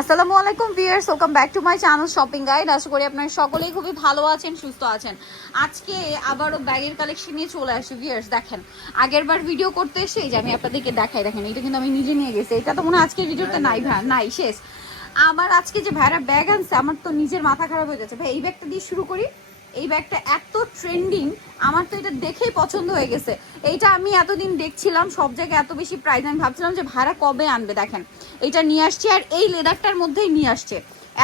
আসসালামু আলাইকুম viewers welcome back to my channel shopping guide আশা করি আপনারা সকলেই খুবই ভালো আছেন, সুস্থ আছেন। আজকে আবারও ব্যাগের কালেকশন নিয়ে চলে আসি ভিউয়ার্স, দেখেন। আগের বার ভিডিও করতে এসে যে আমি আপনাদেরকে দেখাই, দেখেন, এটা কিন্তু আমি নিজে নিয়ে গেছি। এটা তো মনে হয় আজকের ভিডিওতে নাই ভাই নাই, শেষ। আমার আজকে যে ভাইরা ব্যাগ আনছে, আমার তো নিজের মাথা খারাপ হয়ে যাচ্ছে। ভাই, এই ব্যাগটা দিয়ে শুরু করি। এই ব্যাগটা এত ট্রেন্ডিং আমার তো এটা দেখেই পছন্দ হয়ে গেছে। এইটা আমি এতদিন দেখছিলাম সব জায়গায় এত বেশি প্রাইস আমি ভাবছিলাম যে ভাড়া কবে আনবে দেখেন। এটা নিয়ে আসছে আর এই লেদারটার মধ্যেই নিয়ে আসছে।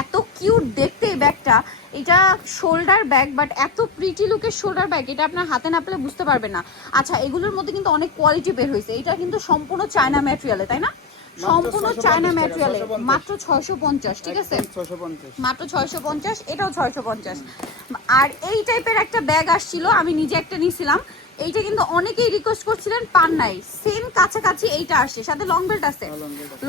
এত কিউট দেখতে এই ব্যাগটা। এটা শোল্ডার ব্যাগ বাট এত প্রিটি লুকের শোল্ডার ব্যাগ এটা আপনার হাতে না পেলে বুঝতে পারবেন না। আচ্ছা এগুলোর মধ্যে কিন্তু অনেক কোয়ালিটি বের হয়েছে। এটা কিন্তু সম্পূর্ণ চায়না ম্যাটেরিয়ালে তাই না? সম্পূর্ণ চায়না ম্যাটেরিয়ালে মাত্র ছয়শো পঞ্চাশ ঠিক আছে? মাত্র ছয়শো পঞ্চাশ এটাও ছয়শো পঞ্চাশ। আর এই টাইপের একটা ব্যাগ আসছিল আমি নিজে একটা নিয়েছিলাম এইটা কিন্তু অনেকেই রিকোয়েস্ট করছিলেন পান নাই সেম কাছাকাছি এইটা আসে সাথে লং বেল্ট আছে।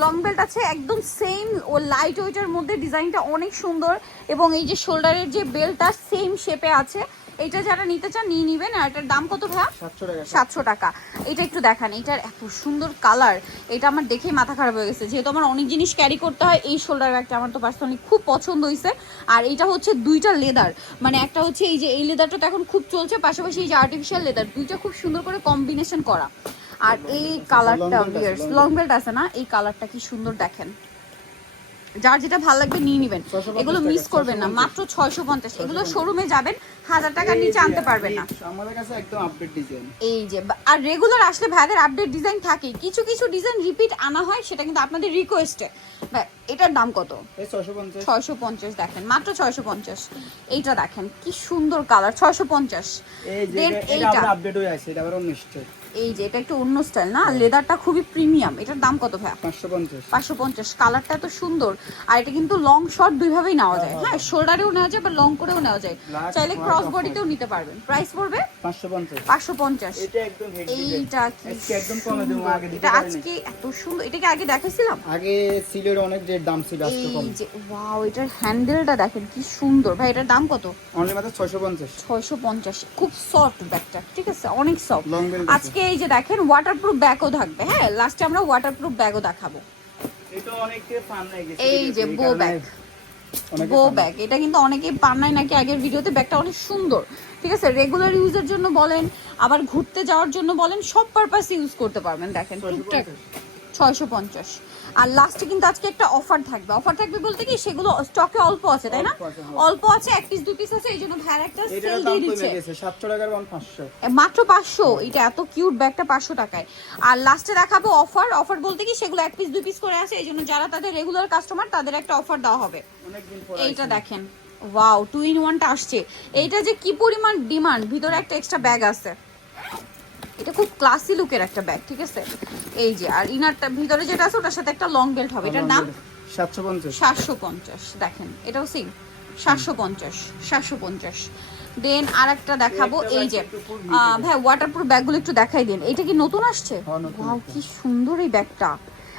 লং বেল্ট আছে। একদম সেম ও লাইট ওয়েটের মধ্যে ডিজাইনটা অনেক সুন্দর এবং এই যে শোল্ডারের যে বেল্টটা সেম শেপে আছে এটা যারা নিতে চান নিয়ে নিবেন আর এটার দাম কত ভাইয়া? সাতশো টাকা। এটা একটু দেখান এটার এত সুন্দর কালার এটা আমার দেখেই মাথা খারাপ হয়ে গেছে। যেহেতু আমার অনেক জিনিস ক্যারি করতে হয় এই শোল্ডার ব্যাগটা আমার তো পার্সোনালি খুব পছন্দ হয়েছে আর এটা হচ্ছে দুইটা লেদার মানে একটা হচ্ছে এই যে এই লেদারটা তো এখন খুব চলছে পাশাপাশি এই যে আর্টিফিশিয়াল লেদার দুইটা খুব সুন্দর করে কম্বিনেশন করা। আর এই কালারটা লং বেল্ট আছে না? এই কালারটা কি সুন্দর দেখেন। যার যেটা ভালো লাগবে নিয়ে নেবেন। এগুলো মিস করবেন না মাত্র ছয়শো পঞ্চাশ। এগুলো শোরুমে যাবেন হাজার টাকার নিচে আনতে পারবেন না। আমাদের কাছে একদম আপডেট ডিজাইন এই যে আর রেগুলার আসলে ভাইদের আপডেট ডিজাইন থাকে কিছু কিছু ডিজাইন রিপিট আনা হয় সেটা কিন্তু আপনাদের রিকোয়েস্টে এটার দাম কত? ছয়শো পঞ্চাশ। দেখেন মাত্র ছয়শো পঞ্চাশ। এইটা দেখেন কি সুন্দর কালার ছয়শো পঞ্চাশ। এইটা। আপডেট হয়ে এটা আবার এই যে এটা একটু অন্য স্টাইল না? লেদারটা খুবই প্রিমিয়াম। এটার দাম কত ভাই পাঁচশো পঞ্চাশ। কালারটা এত সুন্দর। আর এটা কিন্তু লং শর্ট দুইভাবেই নেওয়া যায়। হ্যাঁ শোল্ডারেও নেওয়া যায় বা লং করেও নেওয়া যায়। চাইলে ক্রস বডিতেও নিতে পারবেন। প্রাইস পড়বে? পাঁচশো পঞ্চাশ। এটা এইটা কি এটা। আজকে এত সুন্দর। এটাকে আগে দেখাইছিলাম? আগে সিলের অনেক যে দাম ছিল আজকে কম। এই যে ওয়াও এটার হ্যান্ডেলটা দেখেন কি সুন্দর। ভাই এটার দাম কত? অনলি মাত্র ছয়শো পঞ্চাশ। ছয়শো পঞ্চাশ। খুব সফট ব্যাগটা ঠিক আছে? অনেক সফট লং আজকে এই যে দেখেন ওয়াটারপ্রুফ ব্যাগও থাকবে হ্যাঁ? লাস্টে আমরা ওয়াটারপ্রুফ ব্যাগও দেখাবো। অনেকে এই যে বো ব্যাগ বো ব্যাগ এটা কিন্তু অনেকেই পান নাই নাকি আগের ভিডিওতে ব্যাগটা অনেক সুন্দর। ঠিক আছে রেগুলার ইউজের জন্য বলেন আবার ঘুরতে যাওয়ার জন্য বলেন সব পারপাস ইউজ করতে পারবেন দেখেন টুকটাক। ছয়শো পঞ্চাশ। আর লাস্টে কিন্তু আজকে একটা অফার থাকবে। অফার থাকবে বলতে কি সেগুলো স্টকে অল্প আছে তাই না? অল্প আছে, হ্যাঁ। এক পিস দুই পিস আছে এই জন্য ভাইয়ার একটা সেল দিয়ে দিচ্ছে। টাকার ওয়ান মাত্র পাঁচশো এটা এত কিউট ব্যাগটা পাঁচশো টাকায়। আর লাস্টে দেখাবো অফার অফার বলতে কি সেগুলো এক পিস দুই পিস করে আছে এই জন্য যারা তাদের রেগুলার কাস্টমার তাদের একটা অফার দেওয়া হবে। এইটা দেখেন ওয়াও টু ইন ওয়ানটা আসছে। এইটা যে কি পরিমাণ ডিমান্ড ভিতরে একটা এক্সট্রা ব্যাগ আছে। এটা খুব ক্লাসি লুকের একটা ব্যাগ ঠিক আছে? এই যে আর ইনারটা ভিতরে যেটা আছে ওটার সাথে একটা লং বেল্ট হবে। এটার দাম সাতশো পঞ্চাশ। সাতশো পঞ্চাশ দেখেন এটাও সেম সাতশো পঞ্চাশ সাতশো পঞ্চাশ। দেন আর একটা দেখাবো এই যে ভাই ওয়াটারপ্রুফ ব্যাগগুলো একটু দেখাই দিন। এটা কি নতুন আসছে? হ্যাঁ, নতুন। কি সুন্দর এই ব্যাগটা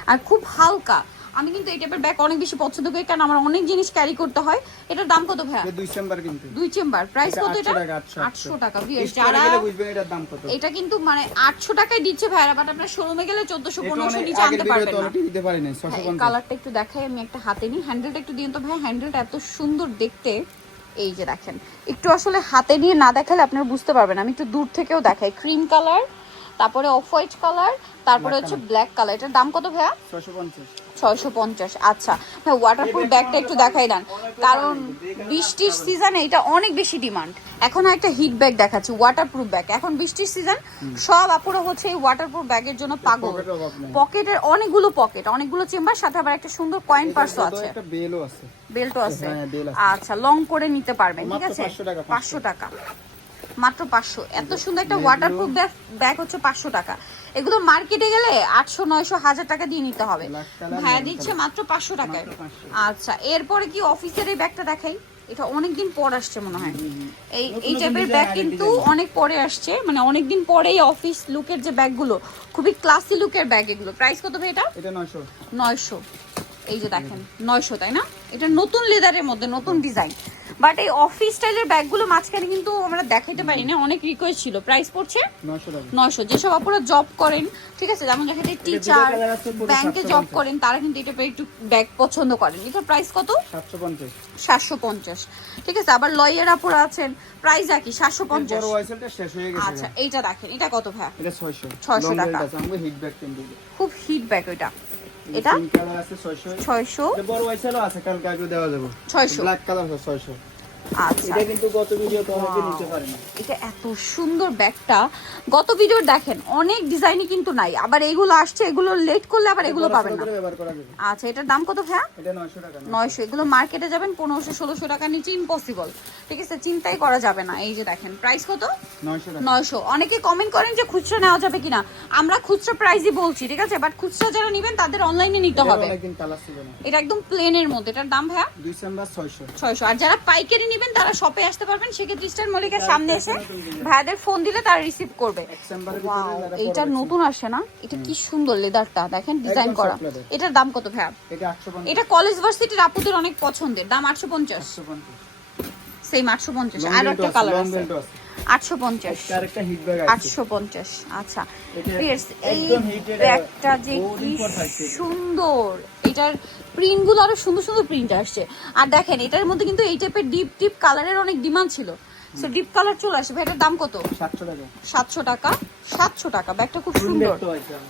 আর খুব হালকা। আমি কিন্তু এই টাইপের ব্যাগ অনেক বেশি পছন্দ করি কারণ আমার অনেক জিনিস ক্যারি করতে হয়। এটার দাম কত ভাইয়া? দুই চেম্বার কিন্তু। দুই চেম্বার। প্রাইস কত এটা? 800 আটশো টাকা যারা বুঝবেন এটার দাম কত। এটা কিন্তু মানে আটশো টাকায় দিচ্ছে ভাইরা বাট আপনার শোরুমে গেলে চোদ্দশো পনেরোশো নিচে আনতে পারবেন না। দিতে পারি এই পঞ্চাশ। কালারটা একটু দেখাই আমি একটা হাতে নিই। হ্যান্ডেলটা একটু দিন তো ভাই হ্যান্ডেলটা এত সুন্দর দেখতে। এই যে দেখেন একটু আসলে হাতে নিয়ে না দেখালে আপনারা বুঝতে পারবেন আমি একটু দূর থেকেও দেখাই। ক্রিম কালার তারপরে অফ হোয়াইট কালার তারপরে হচ্ছে ব্ল্যাক কালার এটার দাম কত ভাইয়া? ছশো পঞ্চাশ। ছয়শো পঞ্চাশ। আচ্ছা ভাই ওয়াটারপ্রুফ ব্যাগটা একটু দেখাই দেন। কারণ বৃষ্টির সিজনে এটা অনেক বেশি ডিমান্ড এখন একটা হিট ব্যাগ দেখাচ্ছি ওয়াটারপ্রুফ ব্যাগ এখন বৃষ্টির সিজন সব আপুরা হচ্ছে এই ওয়াটারপ্রুফ ব্যাগের জন্য পাগল। পকেটের অনেকগুলো পকেট অনেকগুলো চেম্বার সাথে আবার একটা সুন্দর কয়েন পার্সও আছে। বেলও আছে। বেল্টও হ্যাঁ, আছে। আচ্ছা লং করে নিতে পারবেন ঠিক আছে? পাঁচশো টাকা। মাত্র পাঁচশো। এত সুন্দর একটা ওয়াটারপ্রুফ ব্যাগ ব্যাগ হচ্ছে পাঁচশো টাকা। এগুলো মার্কেটে গেলে আটশো নয়শো হাজার টাকা দিয়ে নিতে হবে। ভাইয়া দিচ্ছে মাত্র পাঁচশো টাকায়। আচ্ছা এরপরে কি অফিসের এই ব্যাগটা দেখাই? এটা অনেকদিন পর আসছে মনে হয়। এই এই টাইপের ব্যাগ কিন্তু অনেক পরে আসছে। মানে অনেকদিন পরে এই অফিস লুকের যে ব্যাগগুলো খুবই ক্লাসি লুকের ব্যাগ এগুলো। প্রাইস কত ভাই এটা? এটা নয়শো। নয়শো। এই যে দেখেন নয়শো তাই না? এটা নতুন লেদারের মধ্যে নতুন ডিজাইন বাট এই অফিস স্টাইলের ব্যাগগুলো মাঝখানে কিন্তু আমরা দেখাইতে পারি না অনেক রিকোয়েস্ট ছিল। প্রাইস পড়ছে? নয়শো যেসব আপনারা জব করেন ঠিক আছে যেমন দেখা যায় টিচার ব্যাংকে জব করেন তারা কিন্তু এটা একটু ব্যাগ পছন্দ করেন। এটার প্রাইস কত? সাতশো পঞ্চাশ। ঠিক আছে আবার লয়ের আপুরা আছেন প্রাইস একই সাতশো পঞ্চাশ। হয়ে আচ্ছা এইটা দেখেন এটা কত ভাই এটা ছয়শো। 600 টাকা। খুব হিট ব্যাগ ওইটা। এটা? কালার আছে ছয়শো। ছয়শো? এটা বড় ওয়াইসেলও আছে কালকে আগে দেওয়া যাবে। ছয়শো। ব্ল্যাক কালার আছে ছয়শো। আচ্ছা। এটা কিন্তু গত ভিডিওতে অনেকে নিতে পারে না এটা এত সুন্দর ব্যাগটা। গত ভিডিওর দেখেন অনেক ডিজাইনই কিন্তু নাই। আবার এগুলো আসছে এগুলো লেট করলে আবার এগুলো পাবেন না। করে ব্যবহার করা যাবে। আচ্ছা এটার দাম কত ভাইয়া? এটা নয়শো টাকা না নয়শো। এগুলো মার্কেটে যাবেন পনেরোশো ষোলোশো টাকার নিচে ইম্পসিবল ঠিক আছে চিন্তাই করা যাবে না। এই যে দেখেন প্রাইস কত? নয়শো টাকা। অনেকে কমেন্ট করেন যে খুচরা নেওয়া যাবে কিনা। আমরা খুচরা প্রাইসই বলছি ঠিক আছে? বাট খুচরা যারা নেবেন তাদের অনলাইনে নিতে হবে। এটা একদম প্লেনের মধ্যে। এটার দাম ভাইয়া? ডিসেম্বর আর যারা পাইকারি নেবেন তারা শপে আসতে পারবেন। সেক্ষেত্রে স্টার মল্লিকের সামনে এসে ভাইয়াদের ফোন দিলে তারা রিসিভ করবে। এইটা নতুন আসে না? এটা কি সুন্দর লেদারটা দেখেন ডিজাইন করা। এটার দাম কত ভাইয়া? এটা এটা কলেজ ভার্সিটির আপুদের অনেক পছন্দের। দাম আটশো পঞ্চাশ। সেই সেম আটশো পঞ্চাশ। আর একটা কালার আছে। আটশো পঞ্চাশ। আটশো পঞ্চাশ আচ্ছা। এই ব্যাগটা যে কি সুন্দর। এটার প্রিন্টগুলো আরও সুন্দর সুন্দর প্রিন্ট আসছে। আর দেখেন এটার মধ্যে কিন্তু এই টাইপের ডিপ ডিপ কালারের অনেক ডিমান্ড ছিল। সো ডিপ কালার চলে আসবে এটার দাম কত? সাতশো টাকা। সাতশো টাকা ব্যাগটা খুব সুন্দর।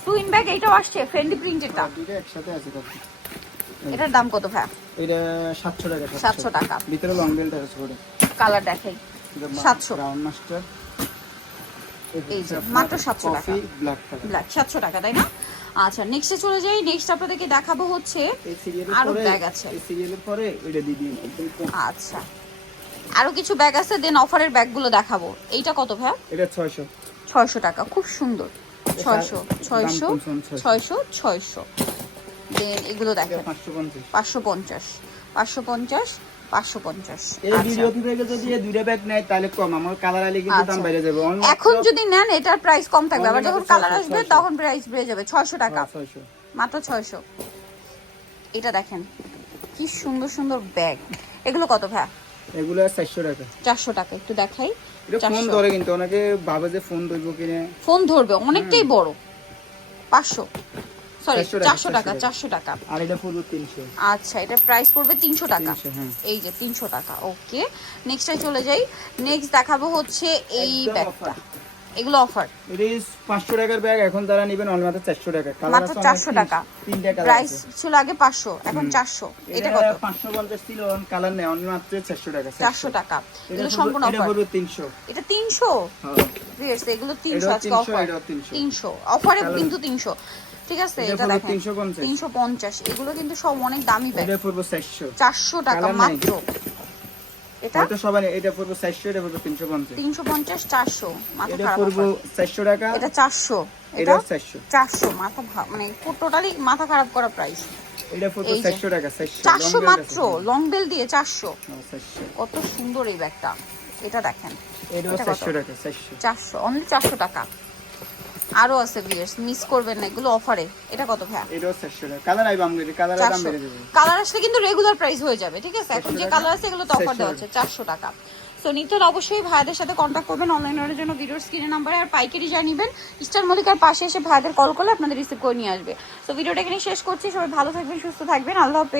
টুইন ব্যাগ এটাও আসছে প্রিন্টেরটা একসাথে আছে কপি এটার দাম কত ভাই? এটা সাতশো টাকা সাতশো। টাকা। ভিতরে লং বেল্ট আছে কালার দেখাই। 700 ব্রাউন মাস্টার এই যে, মাত্র 700 টাকা। ব্ল্যাক সাতশো টাকা তাই না? আচ্ছা নেক্সটে চলে যাই। নেক্সট আপনাদেরকে দেখাবো হচ্ছে আরও ব্যাগ আছে। পরে ওইটা দিয়ে দিন আচ্ছা। আরও কিছু ব্যাগ আছে দেন অফারের ব্যাগগুলো দেখাবো। এইটা কত ভাই এটা ছয়শো। ছয়শো টাকা খুব সুন্দর। ছয়শো দাম ছয়শো কমছে, ছয়শো। ছয়শো দেন এগুলো দেখেন। পাঁচশো পঞ্চাশ। পাঁচশো পঞ্চাশ পাঁচশো পঞ্চাশ। আচ্ছা। আচ্ছা। এখন যদি নেন এটার প্রাইস কম থাকবে। আবার যখন কালার আসবে তখন প্রাইস বেড়ে যাবে। ছয়শো টাকা। ছয়শো। মাত্র ছয়শো। এটা দেখেন কি সুন্দর সুন্দর ব্যাগ এগুলো কত ভাই এগুলো চারশো টাকা। চারশো টাকা। একটু দেখাই। ফোন ধরে কিন্তু। অনেকে ভাবে যে ফোন ধরবো কিনে। ফোন ধরবে। অনেকটাই বড়। পাঁচশো। সরি 400 টাকা, 400 টাকা আর এটা পুরো তিনশো। আচ্ছা এটা প্রাইস পড়বে তিনশো টাকা। 300, হ্যাঁ। এই যে তিনশো টাকা ওকে নেক্সটে চলে যাই। নেক্সট দেখাবো হচ্ছে এই ব্যাগটা এগুলো অফার এটা পাঁচশো টাকার ব্যাগ এখন তারা নেবেন অনলি মাত্র চারশো টাকা। কালার মাত্র আছে 400 টাকা। তিনটা কালার প্রাইস ছিল আগে পাঁচশো এখন চারশো। এটা এটা কত? পাঁচশো পঞ্চাশ ছিল কালার নেই অনলি মাত্র চারশো টাকা চারশো। টাকা। এগুলো পুরো- সম্পূর্ণ এটা অফার পুরো তিনশো। এটা তিনশো? হ্যাঁ। এগুলো তিনশো এটাও আজকে 300, অফার 300 অফারে কিন্তু তিনশো। ঠিক আছে? এটা দেখেন 350 তিনশো পঞ্চাশ। এগুলো কিন্তু সব অনেক দামি ব্যাগ এটা পড়ব চারশো। চারশো টাকা মাত্র। এটা? হয়তো সবাই এটা পড়ব চারশো এটা পড়ব তিনশো পঞ্চাশ। তিনশো মাথা খারাপ পড়ব offer। চারশো টাকা। এটা চারশো। এটা এটা চারশো। চারশো। মাথা মানে টোটালি মাথা খারাপ করা প্রাইস এটা পড়ব টাকা মাত্র। লং বেল দিয়ে চারশো। হ্যাঁ, চারশো। কত সুন্দর এই ব্যাগটা এটা দেখেন। এটা কত? চারশো টাকা চারশো। চারশো। অনলি চারশো টাকা। আরও আছে বিয়ার্স মিস করবেন না এগুলো অফারে এটা কত এটাও চারশো টাকা। কালার আইবা আমি কালারের দাম বেড়ে যাবে কালার আসলে কিন্তু রেগুলার প্রাইস হয়ে যাবে ঠিক আছে? এখন যে কালার আছে এগুলো তো অফার দেওয়া হচ্ছে চারশো টাকা। সো নিত্য অবশ্যই ভাইদের সাথে কন্ট্যাক্ট করবেন অনলাইন অর্ডারের জন্য ভিডিওর স্ক্রিনের নাম্বারে আর পাইকারি যা নিবেন স্টার মল্লিকার পাশে এসে ভাইদের কল করলে আপনাদের রিসিভ করে নিয়ে আসবে। সো ভিডিওটা এখানে শেষ করছি সবাই ভালো থাকবেন সুস্থ থাকবেন আল্লাহ হাফেজ।